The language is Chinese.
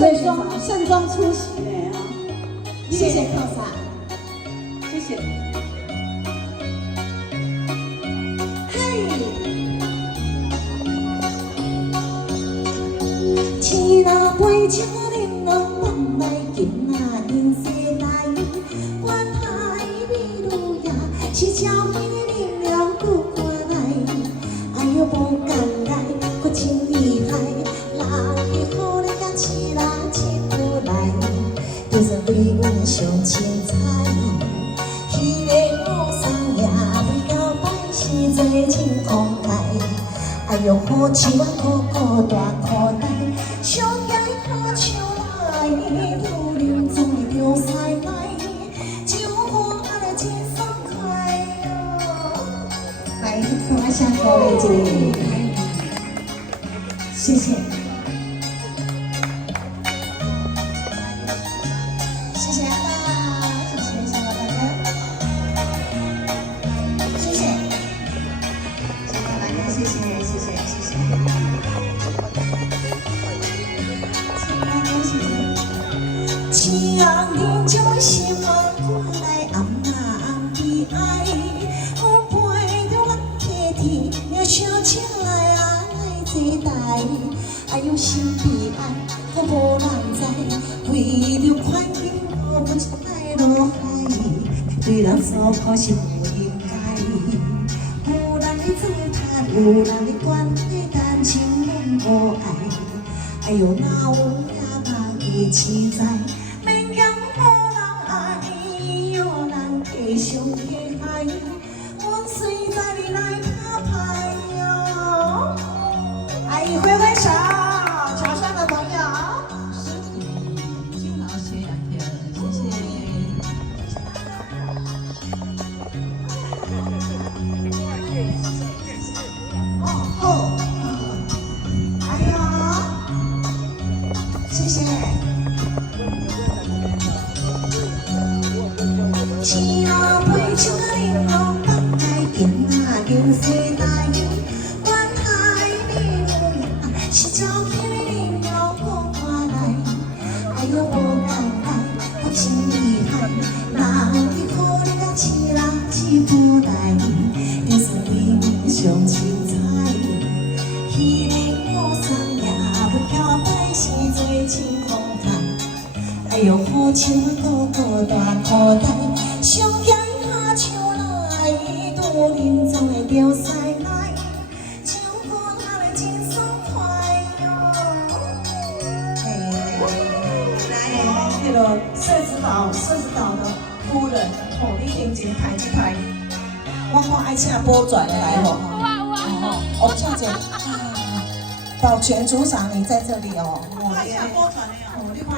盛装出席呢啊！谢谢靠山，谢谢。嘿，千若杯酒饮落梦来今仔人世来，观海美女也是朝天饮了搁看来，哎呦无简单，搁真厉害，人去好你甲饲啦一步来，就算对阮上凊彩，迄个武松也未到摆是做真慷慨，哎呦好手啊鼓鼓大口袋。上街看手来，女人总会着西来，酒花来真爽快哟。来，我想鼓励一下，谢谢，谢谢大家，谢谢小大哥，谢谢，小大哥，谢谢，谢谢，谢谢。情人将我心爱赶来暗暗悲哀，我陪着我客天，要相亲来啊来坐台，哎呦心悲哀，我无人知，为着款情我不出来落海，对人所苦是不应该，有人在糟蹋，有人在管，对感情拢无爱，哎呦哪有也人会痴在。上天海，我随在你来打牌哟！阿姨挥挥手，桥上的朋友，身体敬老学养天，谢谢。哦好，还有，谢谢。千若杯酒饮落梦来今仔人世来，观海美女也是朝天饮了搁看来，哎呦无简单，我真厉害，人去好你甲饲啦一步来，就算对阮上凊彩，迄个武松也袂晓摆是做真慷慨，哎呦好手鼓鼓大口袋。上街下手来，多人总会着西来，唱歌来真爽快哟。来，那个社子岛的夫人，哦，你先前排一排，我看爱请波转的来哦。哦，唱姐，保全组长你在这里哦。爱请波转的哦，你看。